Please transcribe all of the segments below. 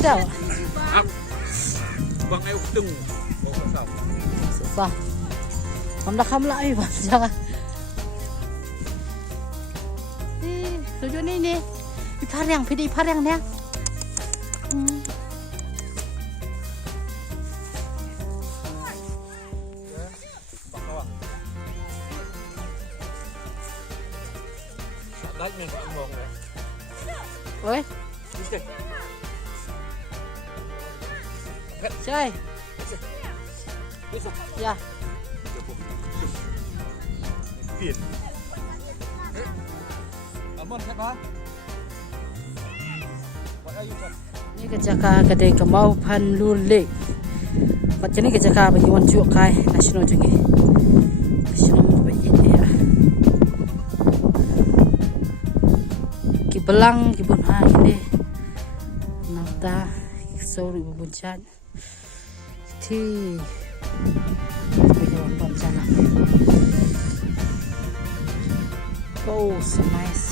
dah. Bang ayo ketemu. Susah. Kamu lah ni bang jangan. Tujuan ni. Iparang, pilih iparang ni. Đấy mình cũng mong này. Ôi. Chơi. Dạ. Tiền. Cảm ơn các bác. Ni kejaka kedai kemau pan lule. Macam ni kejaka bagi wan juk kai nasional jengi. Nasional bagi ini ya. Kibelang kibun ha ini. Nafta sorry bubuncan. Ti. Bagi wan pancana. Oh, so nice.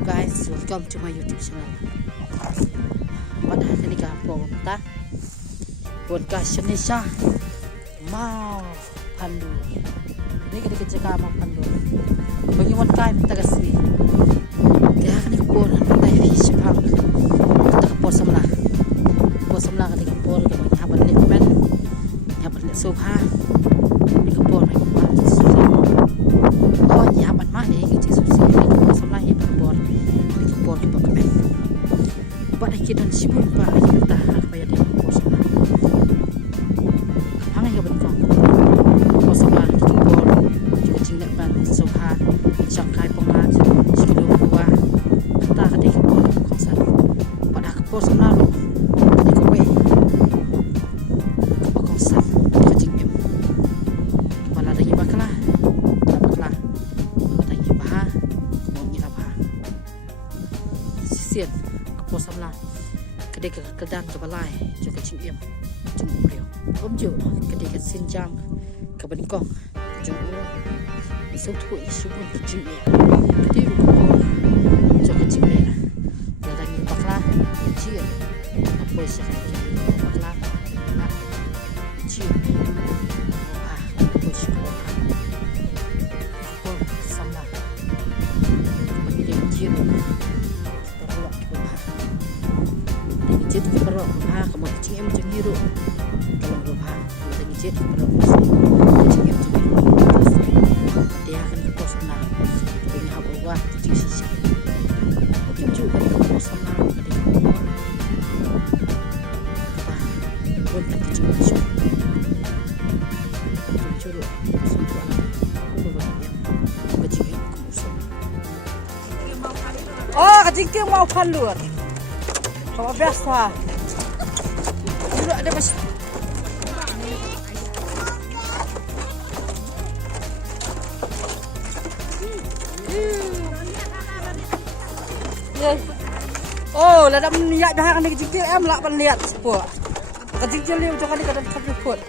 Guys, welcome to my YouTube channel. Pada hari ini kita kita podcast ini sah mau pandu. Ini kita kerja mau pandu. Bagi wan kai kita kasih. Dia akan ikut nanti fish pang. Kita kapor semula. Kapor semula kita kapor kita nyabar pen. Nyabar sofa. Kita kapor oh nyabar mana kita susi. Kapor semula kita kapor. Kapor kita pakai. Pada kita sibuk pada kita bayar dia kapor semula. Hangai kita berkong. Kapor semula kita kapor. Juga cingkat pan sofa. Cangkai pengat. Sekilo dua. Kita ketika kapor konser. Pada kapor semula lo. Ketika we. Kapor konser. Ketika cingkem. Kepala lagi baklah. Baklah. Kepala lagi bahar. Kapor ngira bahar. Sisian. Kapor semula. Ketika kedang kebalai. Juga cingkem. Cingkem beliau. Omjo. Ketika sinjang. Kebenikong. Jumlah. Satu isu pun kecil ya. Ketika kapor. Juga kecil ya. Lagi baklah. Kecil. Apa sih baklah. Kecil. Ah, apa sih kapor sama. Bagi dia kecil. Perlu kapor. Kecil perlu kapor. Kamu kecil em macam ni ru. Kalau kapor. Kalau kecil perlu kecil em macam ni. Dia akan kapor sama. Punya apa buat kecil sisa. Mungkin juga kapor sama. Ketika kapor. Kapor. Buat kecil kecil. Curut. Sumpah. Kecil kapor sama. Oh, kecil mau pandur. Kalau biasa. Dulu ada masih. Oh, là đâm nhạy dah kan kecil em lak ban lihat sepua. Kecil dia macam ni kadang kadang kot.